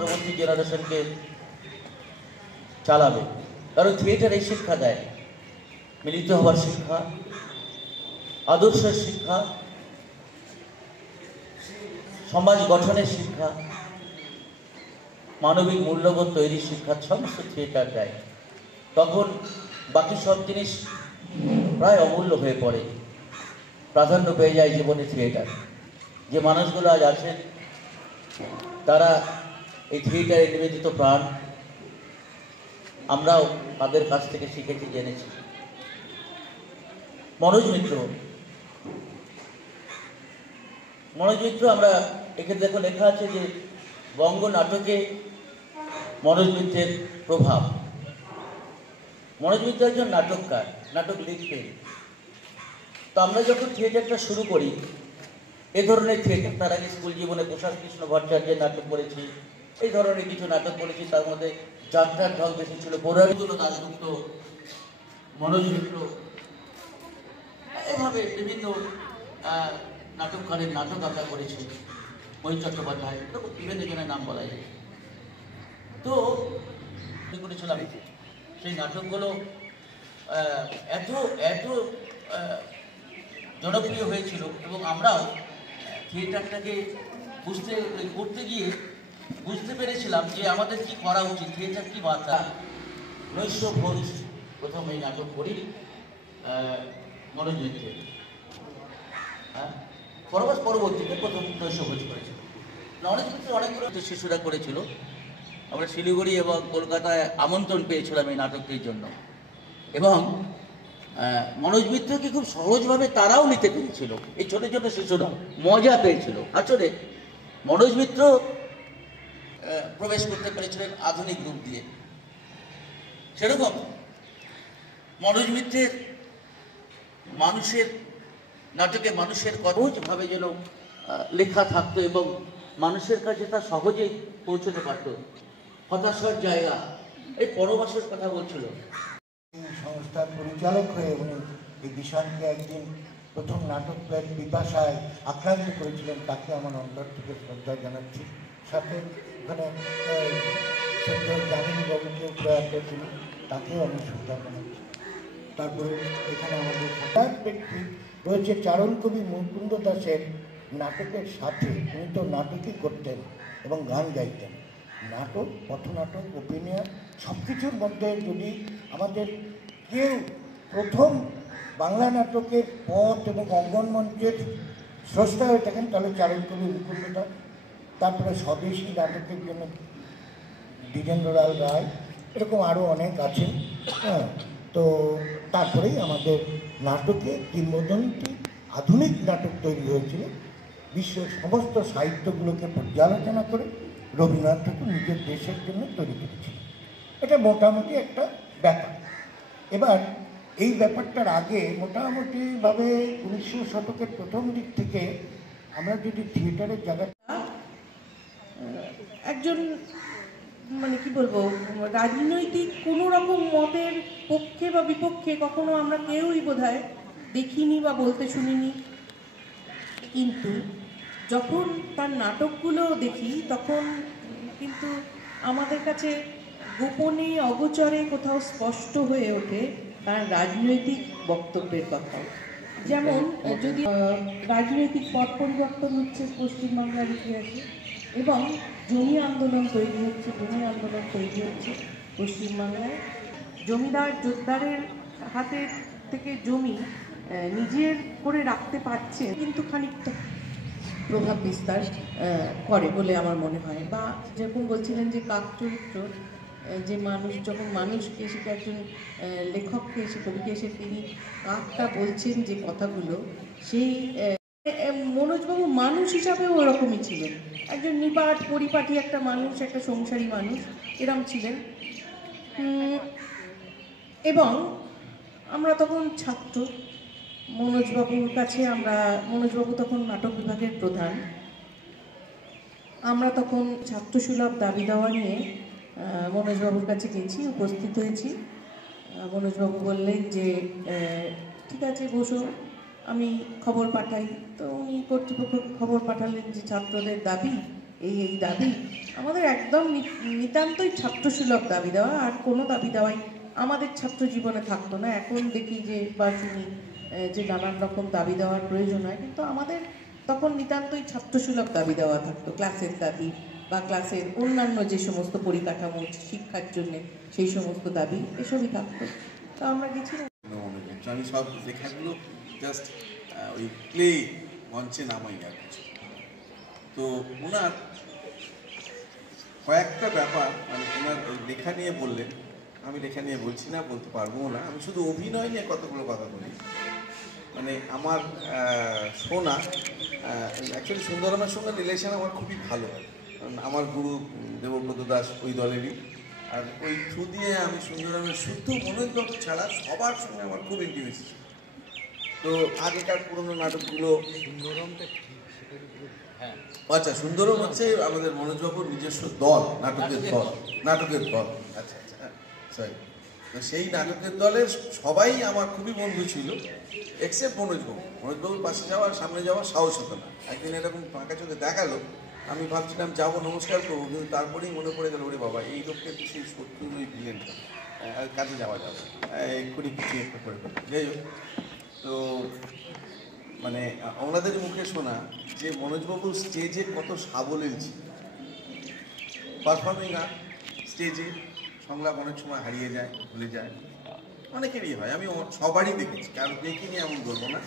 পরবর্তী জেনারেশনকে চালাবে। কারণ থিয়েটার এই শিক্ষা দেয়, মিলিত হওয়ার শিক্ষা, আদর্শের শিক্ষা, সমাজ গঠনের শিক্ষা, মানবিক মূল্যবোধ তৈরির শিক্ষা সমস্ত থিয়েটার দেয়। তখন বাকি সব জিনিস প্রায় অমূল্য হয়ে পড়ে, প্রাধান্য পেয়ে যায় জীবনে থিয়েটার। যে মানুষগুলো আজ আছেন তারা এই থিয়েটারে নিবেদিত প্রাণ, আমরাও তাদের কাছ থেকে শিখেছি, জেনেছি। মনোজ মিত্র আমরা এখানে দেখো লেখা আছে যে বঙ্গ নাটকে মনোজ মিত্রের প্রভাব। মনোজ মিত্র একজন নাটককার, নাটক লিখতেন। তো আমরা যখন থিয়েটারটা শুরু করি, এ ধরনের থিয়েটার, তার আগে স্কুল জীবনে প্রসাদ কৃষ্ণ ভট্টাচার্যের নাটক করেছি, এই ধরনের কিছু নাটক করেছি। তার মধ্যে যাত্রার ঢং বেশি ছিল, পৌরাণিক দাশগুপ্ত, মনোজ মিত্র, এভাবে বিভিন্ন নাটককারের নাটক আমরা করেছি। মহিষ চট্টোপাধ্যায়, বিভিন্ন জনের নাম বলা যায়। তো করেছিলাম সেই নাটকগুলো এত এত জনপ্রিয় হয়েছিল, এবং আমরাও থিয়েটারটাকে করতে গিয়ে বুঝতে পেরেছিলাম যে আমাদের কি করা উচিত, থিয়েটার কি বার্তা। নৈশ ভোজ প্রথম এই নাটক করি মনোজ মিত্রের, পরবর্তীতে প্রথম নৈশ ভোজ করেছিল। মনোজ মিত্র অনেকগুলো শিশুরা করেছিল। আমরা শিলিগুড়ি এবং কলকাতায় আমন্ত্রণ পেয়েছিলাম এই নাটকটির জন্য, এবং মনোজ মিত্রকে খুব সহজভাবে তারাও নিতে পেরেছিল। এই ছোটো ছোটো শিশুরা মজা পেয়েছিল। আসলে মনোজ মিত্র প্রবেশ করতে পেরেছিলেন আধুনিক রূপ দিয়ে। সেরকম মনোজ মিত্রের মানুষের নাটকে মানুষের সহজভাবে যেন লেখা থাকতো এবং মানুষের কাছে তা সহজেই পৌঁছতে পারত। হতাশার জায়গা, এই পরবাসের কথা বলছিল। সংস্থার পরিচালক হয়ে উনি এই বিষয়কে একদিন প্রথম নাটক পিপাসায় আক্রান্ত করেছিলেন, তাকে আমার অন্তর থেকে শ্রদ্ধা জানাচ্ছি। সাথে ওখানে জামিনী বাবুকে প্রয়াত করেছিল, তাকেও আমি শ্রদ্ধা জানাচ্ছি। তারপরে এখানে আমাদের ব্যক্তি রয়েছে চারণ কবি মুকুন্দ দাসের নাটকের সাথে। উনি তো নাটকই করতেন এবং গান গাইতেন। নাটক, পথনাটক, অভিনয় সব কিছুর মধ্যে যদি আমাদের কেউ প্রথম বাংলা নাটকের পথ এবং অঙ্গন মঞ্চের স্রষ্টা হয়ে থাকেন তাহলে চারণ কবি মুকুন্দ দাস। তারপরে স্বদেশী নাটকের জন্য দ্বিজেন্দ্রলাল রায়, এরকম আরও অনেক আছেন। হ্যাঁ, তো তারপরেই আমাদের নাটকে কিংবদন্তি আধুনিক নাটক তৈরি হয়েছিল। বিশ্বের সমস্ত সাহিত্যগুলোকে পর্যালোচনা করে রবীন্দ্রনাথ ঠাকুর নিজের দেশের জন্য তৈরি করেছিলেন। এটা মোটামুটি একটা ব্যাপার। এবার এই ব্যাপারটার আগে মোটামুটিভাবে 1900 শতকের প্রথম দিক থেকে আমরা যদি থিয়েটারের জায়গাটা একজন মানে কি বলবো, রাজনৈতিক কোনো রকম মতের পক্ষে বা বিপক্ষে কখনো আমরা কেউই বোধহয় দেখিনি বা বলতে শুনিনি। কিন্তু যখন তার নাটকগুলো দেখি তখন কিন্তু আমাদের কাছে গোপনে অগোচরে কোথাও স্পষ্ট হয়ে ওঠে তার রাজনৈতিক বক্তব্যের কথা। যেমন যদি রাজনৈতিক পথ পরিবর্তন হচ্ছে পশ্চিমবাংলার ইতিহাসে, এবং জমি আন্দোলন তৈরি হচ্ছে পশ্চিমবাংলায়। জমিদার জোরদারের হাতে থেকে জমি নিজের করে রাখতে পারছে, কিন্তু খানিকটা প্রভাব বিস্তার করে বলে আমার মনে হয়। বা যেরকম বলছিলেন যে কাক চরিত্র, যে মানুষ যখন মানুষকে এসে একজন লেখককে এসে কবিকে এসে তিনি কাকটা বলছেন যে কথাগুলো, সেই মনোজবাবু মানুষ হিসাবেও ওরকমই ছিলেন। একজন নিপাট পরিপাটি একটা মানুষ, একটা সংসারী মানুষ, এরম ছিলেন। এবং আমরা তখন ছাত্র, মনোজবাবুর কাছে মনোজবাবু তখন নাটক বিভাগের প্রধান। আমরা তখন ছাত্রসুলভ দাবি দেওয়া নিয়ে মনোজবাবুর কাছে গেছি, উপস্থিত হয়েছি। মনোজবাবু বললেন যে ঠিক আছে বসো, আমি খবর পাঠাই। তো উনি কর্তৃপক্ষ খবর পাঠালেন যে ছাত্রদের দাবি এই দাবি আমাদের একদম নিতান্তই ছাত্রসুলভ দাবি দেওয়া, আর কোনো দাবি দেওয়াই আমাদের ছাত্র জীবনে থাকতো না। এখন দেখি যে বা শুনি যে নানান রকম দাবি দেওয়ার প্রয়োজন হয়, কিন্তু আমাদের তখন নিতান্তই ছাত্রসুলভ দাবি দেওয়া থাকতো, ক্লাসের দাবি বা ক্লাসের অন্যান্য যে সমস্ত পরিকাঠামো শিক্ষার জন্য সেই সমস্ত দাবি এসবই থাকতো। তো আমরা গেছিলাম। আমি সব লেখাগুলো জাস্ট ওই প্লে মঞ্চে নামাই আর কিছু। তো ওনার কয়েকটা ব্যাপার মানে ওনার লেখা নিয়ে বললেন, আমি লেখা নিয়ে বলছি না, বলতে পারবো না। আমি শুধু অভিনয় নিয়ে কতগুলো কথা বলি। মানে আমার শোনা অ্যাকচুয়ালি সুন্দরমের সঙ্গে রিলেশন আমার খুবই ভালো। কারণ আমার গুরু দেবব্রত দাস ওই দলেরই, আর ওই থ্রু দিয়ে আমি সুন্দরমের শুদ্ধ মনোযোগ ছাড়া সবার সঙ্গে আমার খুব ইন্টিমেসি। তো আগেকার পুরোনো নাটকগুলো আচ্ছা, সুন্দরম হচ্ছে আমাদের মনোজবাবুর নিজস্ব দল, নাটকের দল। আচ্ছা আচ্ছা, সরি। তো সেই নাটকের দলের সবাই আমার খুবই বন্ধু ছিল, এক্সেপ্ট মনোজবাবুর পাশে যাওয়ার, সামনে যাওয়ার সাহস হতো না। একদিন এরকম ফাঁকা চোখে দেখালো, আমি ভাবছিলাম যাবো নমস্কার করবো, কিন্তু তারপরেই মনে পড়ে গেল, ওরে বাবা এই লোককে তো সেই শত্রুর ওই ভিলেনটা, কাজে যাওয়া যাবে, এক্ষুনি পিছিয়ে একটা করে ফেলবে। যাই হোক, তো মানে ওনাদের মুখে শোনা যে মনোজবাবু স্টেজে কত সাবলীল ছিল, পারফর্মিং আর্ট স্টেজে সংলাপ অনেক সময় হারিয়ে যায়, ভুলে যায়, অনেকেরই হয়। আমি সবারই দেখেছি, কারণ দেখিনি এমন বলবো না।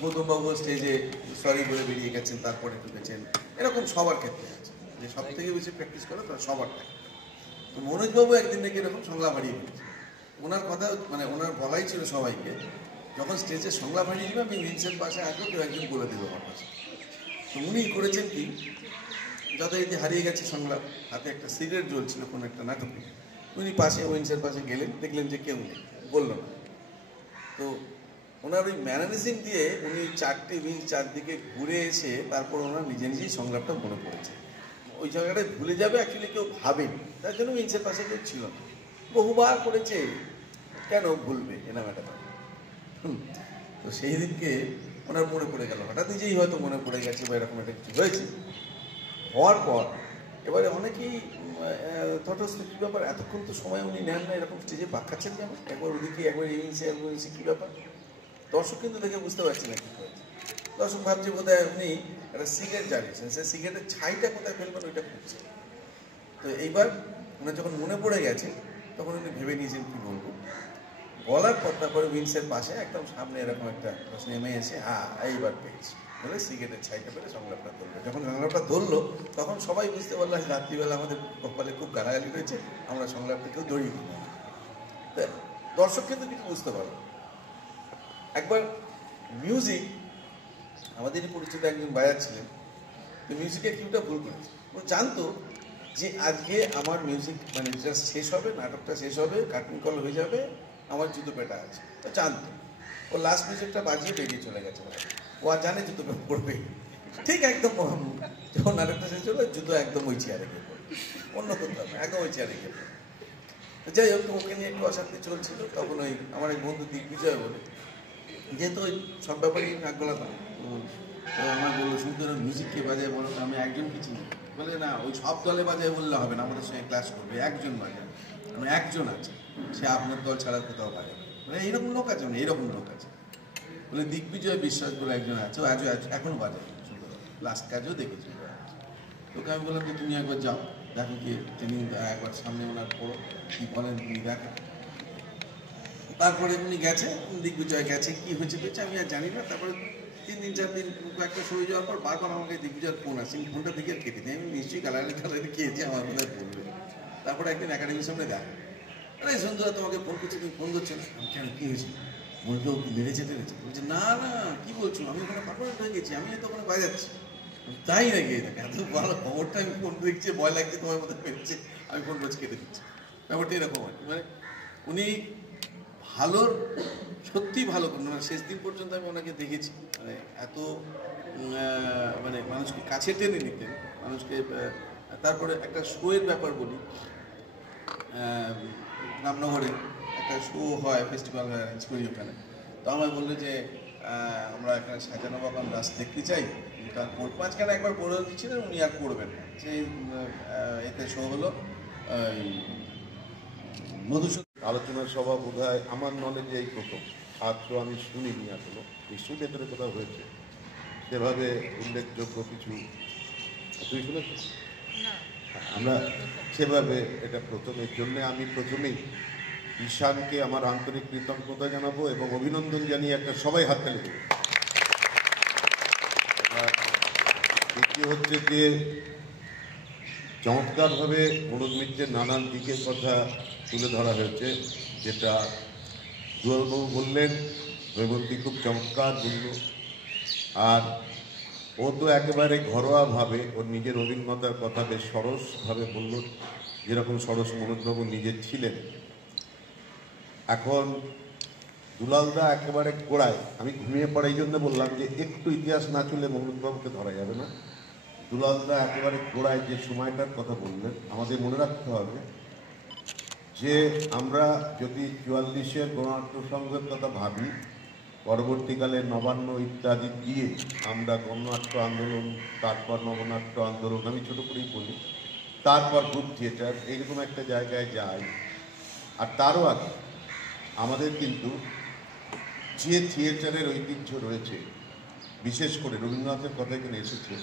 গৌতমবাবু স্টেজে সরি বলে বেরিয়ে গেছেন, তারপরে ঢুকেছেন, এরকম সবার ক্ষেত্রে আছে। যে সব থেকে বেশি প্র্যাকটিস করে তারা সবার থাকে। তো মনোজবাবু একদিন দেখে এরকম সংলাপ হারিয়ে ফেলেছে। ওনার কথা মানে ওনার বলাই ছিল সবাইকে, যখন স্টেজে সংলাপ হারিয়ে যাবে আমি ভিনসেন্ট পাশে আসবো, কেউ একজন বলে দেবো আমার পাশে। তো উনি করেছেন কি, যথারীতি হারিয়ে গেছে সংলাপ, হাতে একটা সিগারেট জ্বলছিল কোনো একটা নাটকে, উনি পাশে উইন্সের পাশে গেলেন, দেখলেন যে কেউ নেই, বললো না। তো ওনার ওই ম্যানারিজম দিয়ে উনি চারটে উইন্স চারদিকে ঘুরে এসে তারপর ওনার নিজে নিজেই সংলাপটা মনে পড়েছে। ওই জায়গাটায় ভুলে যাবে অ্যাকচুয়ালি কেউ ভাবেনি, তার জন্য উইন্সের পাশে কেউ ছিল না। বহুবার করেছে, কেন ভুলবে এনাম একটা। তো সেই দিনকে ওনার মনে পড়ে গেল, হঠাৎ নিজেই হয়তো মনে পড়ে গেছে বা এরকম একটা কিছু হয়েছে। হওয়ার পর এবারে অনেকেই তটস্থ কী ব্যাপার, এতক্ষণ তো সময় উনি নেন না, এরকম স্টেজে পাকাচ্ছেন যেমন, একবার ওদিকে একবার ইংলিশে একবার ইংলিশে কী ব্যাপার। দর্শক কিন্তু দেখে বুঝতে পারছে না কী হয়েছে। দর্শক ভাবছে বোধ হয় উনি একটা সিগারেট জ্বালিয়েছেন, সেই সিগারেটের ছাইটা কোথায় ফেলবেন ওইটা খুঁজছে। তো এইবার ওনার যখন মনে পড়ে গেছে তখন উনি ভেবে নিয়েছেন কী বলবো। বলার পর তারপরে উইন্সের পাশে একদম সামনে এরকম একটা নেমে এসে এইবার পেয়েছি বলে সিগারেটের ছাইটা পেলে সংলাপটা ধরলো। যখন সংলাপটা ধরলো তখন সবাই বুঝতে পারলো রাত্রিবেলা আমাদের কপালে খুব গালাগালি রয়েছে, আমরা সংলাপটা কেউ দড়িয়ে দিই। দর্শক কিন্তু কিছু বুঝতে পারলো। একবার মিউজিক, আমাদেরই পরিচিত একজন বাজাচ্ছিলেন, তো মিউজিকের কিউটা ভুল করেছে। ও জানতো যে আজকে আমার মিউজিক মানে জাস্ট শেষ হবে, নাটকটা শেষ হবে, কার্টুন কল হয়ে যাবে, আমার জুতো পেটা আছে, তো জানতো। ও লাস্ট মিউজিকটা বাজিয়ে বেরিয়ে চলে গেছে। ও আর জানে জুতো পেটা পড়বে, ঠিক একদম যখন নাটকটা শেষ হলো জুতো একদম ওই চেয়ারে গিয়ে পড়বে, অন্য কোথাও না, একদম ওই চেয়ারে গিয়ে পড়বে। যাই হোক, ওকে নিয়ে একটু অশান্তি চলছিল। তখন ওই আমার এক বন্ধু দিগ্বিজয় বলে, যেহেতু ওই সব ব্যাপারেই নাক গলাতাম, তো আমার বললো সুন্দর মিউজিক কে বাজায় বলো, আমি একজনকে চিনি। বলে না, ওই সব দলে বাজায় বললে হবে না, আমাদের সঙ্গে ক্লাস করবে, একজন বাজায়, মানে একজন আছে, সে আপনার দল ছাড়া কোথাও বাজায়। মানে এইরকম লোক আছে, মানে এইরকম লোক আছে। বলে দিগ্বিজয় বিশ্বাস বলে একজন আছে, ও আজও এখনো বাজায় সুন্দর, লাস্ট কাজেও দেখেছি। তোকে আমি বললাম যে তুমি একবার যাও, দেখো কি ট্রেনিং, একবার সামনে ওনার পড়ো, কী বলেন তুমি দেখো। তারপরে উনি গেছে, দিগ্বিজয় গেছে, কী হয়েছে আমি আর জানি না। তারপরে 3 দিন 4 দিন কয়েকটা সময় যাওয়ার পর বারবার আমাকে দিগ্বিজয়ের ফোন আসছে, ফোনটা থেকে আর কেটে দিই, আমি নিশ্চয়ই গালাগালি খেয়েছি, আমার মনে হয় বলবে। তারপরে একদিন একাডেমির সামনে দেখা, আরে সুন্দর তোমাকে ফোন করছি, তুমি ফোন করছো না। আমি কেন, কী হয়েছে? মনে তো মেরেছে টেরেছে? বলছে না না, কী বলছো, আমি ওখানে পারমানেন্ট হয়ে গেছি, আমি তো ওখানে বাজাচ্ছি। তাই নাকি? এত ভালো খবরটা আমি ফোন দেখছি, ভয় লাগছে তোমার মধ্যে পেরেছে, আমি ফোন করছি, কেটে দিচ্ছি। ব্যাপারটা এরকম আর কি। মানে উনি ভালোর সত্যি ভালো, মানে শেষ দিন পর্যন্ত আমি ওনাকে দেখেছি, মানে এত মানে মানুষকে কাছে টেনে নিতেন, মানুষকে। তারপরে একটা শোয়ের ব্যাপার বলি, রামনগরে একটা শো হয়, ফেস্টিভ্যাল অ্যারেঞ্জ করি ওখানে। তো আমায় বললো যে আমরা এখানে সাজানো বাগান রাস দেখতে চাই, মাঝখানে একবার করে দিচ্ছিলেন, উনি আর করবেন না। সেই এতে শো হলো মধুসূদন আলোচনা সভা বোধহয় আমার নলেজে এই প্রথম, আর তো আমি শুনিনি এখনো, নিশ্চয়ই ভেতরে কোথাও হয়েছে সেভাবে উল্লেখযোগ্য কিছু। তুই শুনেছ? আমরা সেভাবে এটা প্রথম, এর জন্যে আমি প্রথমেই ঈশানকে আমার আন্তরিক কৃতজ্ঞতা জানাবো এবং অভিনন্দন জানিয়ে একটা সবাই হাততালি দেব। দ্বিতীয় হচ্ছে যে চমৎকারভাবে মনোজ মিত্রের নানান দিকের কথা তুলে ধরা হয়েছে, যেটা দুয়ালবাবু বললেন, হৈমন্তী খুব চমৎকার বলল, আর ও তো একেবারে ঘরোয়াভাবে ওর নিজের অভিজ্ঞতার কথা বেশ সরসভাবে বলল, যেরকম সরস মনোজবাবু নিজে ছিলেন। এখন দুলালদা একেবারে গোড়ায়, আমি ঘুমিয়ে পড়ে এই জন্য বললাম যে একটু ইতিহাস না চলে মনোজবাবুকে ধরা যাবে না। দুলালদা একেবারে গোড়ায় যে সময়টার কথা বললেন, আমাদের মনে রাখতে হবে যে আমরা যদি 44-এর গণনাট্য সংঘের কথা ভাবি, পরবর্তীকালে নবান্ন ইত্যাদি দিয়ে আমরা গণনাট্য আন্দোলন, তারপর নবনাট্য আন্দোলন, আমি ছোটো করেই বলি, তারপর গ্রুপ থিয়েটার, এইরকম একটা জায়গায় যাই। আর তারও আগে আমাদের কিন্তু যে থিয়েটারের ঐতিহ্য রয়েছে, বিশেষ করে রবীন্দ্রনাথের কথা এখানে এসেছে,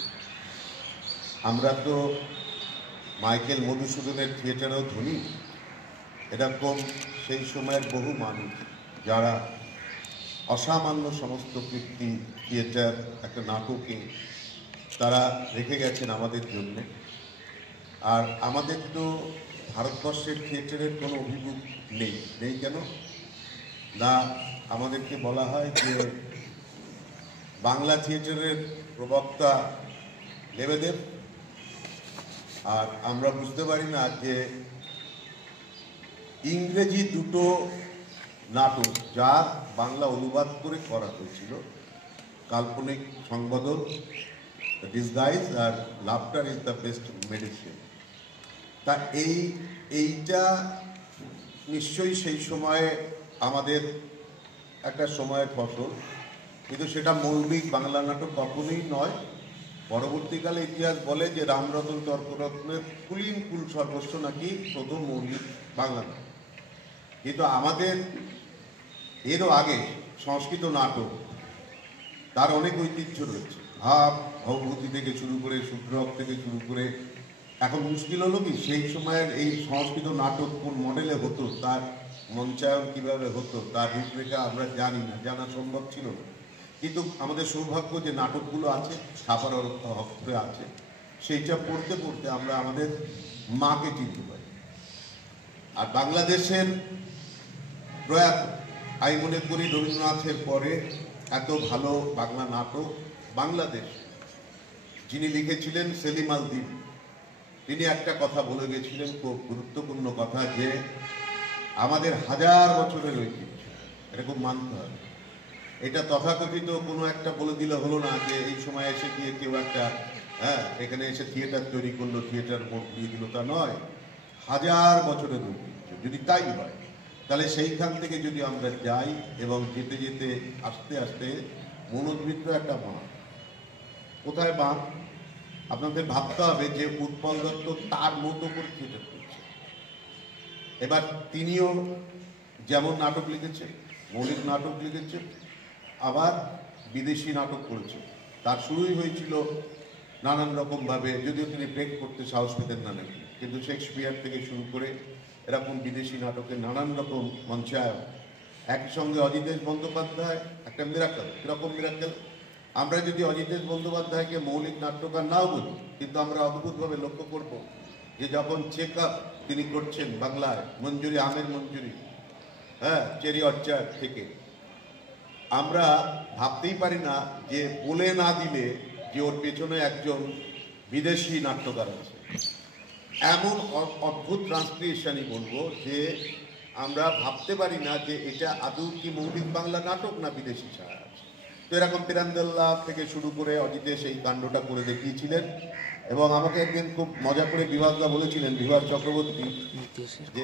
আমরা তো মাইকেল মধুসূদনের থিয়েটারেও ধনী। এরকম সেই সময়ের বহু মানুষ যারা অসামান্য সমস্ত কীর্তি থিয়েটার, একটা নাটকে তারা রেখে গেছেন আমাদের জন্যে। আর আমাদের তো ভারতবর্ষের থিয়েটারের কোনো অভিযোগ নেই কেন না, আমাদেরকে বলা হয় যে বাংলা থিয়েটারের প্রবক্তা লেবেদেব, আর আমরা বুঝতে পারি না যে ইংরেজি দুটো নাটক যা বাংলা অনুবাদ করে করা হয়েছিল, কাল্পনিক সংবদল, ডিসগাইজ, আর laughter is the best medicine, তা এইটা নিশ্চয়ই সেই সময়ে আমাদের একটা সময়ের ফসল, কিন্তু সেটা মৌলিক বাংলা নাটক কখনোই নয়। পরবর্তীকালে ইতিহাস বলে যে রামরতন তর্করত্নের কুলীন কুল সর্বস্ব নাকি প্রথম মৌলিক বাংলা নাটক। কিন্তু আমাদের এরও আগে সংস্কৃত নাটক, তার অনেক ঐতিহ্য রয়েছে, ভাব ভবভূতি থেকে শুরু করে, শুদ্রক থেকে শুরু করে। এখন মুশকিল হলো কি, সেই সময়ের এই সংস্কৃত নাটক কোন মডেলে হতো, তার মঞ্চায়ন কিভাবে হতো, তার রূপরেখা আমরা জানি না, জানা সম্ভব ছিল না। কিন্তু আমাদের সৌভাগ্য যে নাটকগুলো আছে, ছাপার হস্তে আছে, সেইটা পড়তে পড়তে আমরা আমাদের মাকে চিনতে পারি। আর বাংলাদেশের প্রয়াত, আমি মনে করি রবীন্দ্রনাথের পরে এত ভালো বাংলা নাটক বাংলাদেশ যিনি লিখেছিলেন, সেলিম আল দীন, তিনি একটা কথা বলে গেছিলেন, খুব গুরুত্বপূর্ণ কথা, যে আমাদের 1000 বছরের ঐতিহ্য, এটা খুব মানতে হবে। এটা তথাকথিত কোনো একটা বলে দিলে হলো না যে এই সময় এসে গিয়ে কেউ একটা এখানে এসে থিয়েটার তৈরি করলো, থিয়েটার বোর্ড দিয়ে দিল, তা নয়। 1000 বছরের ঐতিহ্য যদি তাই হয়, তাহলে সেইখান থেকে যদি আমরা যাই এবং যেতে যেতে আস্তে আস্তে মনোজ মিত্র একটা বাঁধ, কোথায় বাঁধ আপনাদের ভাবতে হবে যে উৎপল দত্ত তার মতো করে থিয়েটার করছে। এবার তিনিও যেমন নাটক লিখেছে, মৌলিক নাটক লিখেছে, আবার বিদেশি নাটক করেছে। তার শুরুই হয়েছিল নানান রকমভাবে, যদিও তিনি ব্রেক করতে সাহস পেতেন না নাকি, কিন্তু শেক্সপিয়ার থেকে শুরু করে এরকম বিদেশি নাটকের নানান রকম মঞ্চায়ন। একই সঙ্গে অজিতেশ বন্দ্যোপাধ্যায় একটা মিরাকেল, এরকম মিরাকেল। আমরা যদি অজিতেশ বন্দ্যোপাধ্যায়কে মৌলিক নাট্যকার নাও বলি, কিন্তু আমরা অদ্ভুতভাবে লক্ষ্য করব যে যখন চেক আপ তিনি করছেন বাংলায়, মঞ্জুরি, আমের মঞ্জুরি, চেরি অর্চার্ড থেকে, আমরা ভাবতেই পারি না যে বলে না দিলে যে ওর পেছনে একজন বিদেশি নাট্যকার আছে। এমন অদ্ভুত ট্রান্সক্রিপশনই বলবো যে আমরা ভাবতে পারি না যে এটা আদৌ কি মৌলিক বাংলা নাটক না বিদেশি ছাড়া আছে। তো এরকম পিরান্দাল্লাহ থেকে শুরু করে অজিতেশ এই কাণ্ডটা করে দেখিয়েছিলেন। এবং আমাকে একদিন খুব মজা করে বিভাসদা বলেছিলেন, বিভাস চক্রবর্তী, যে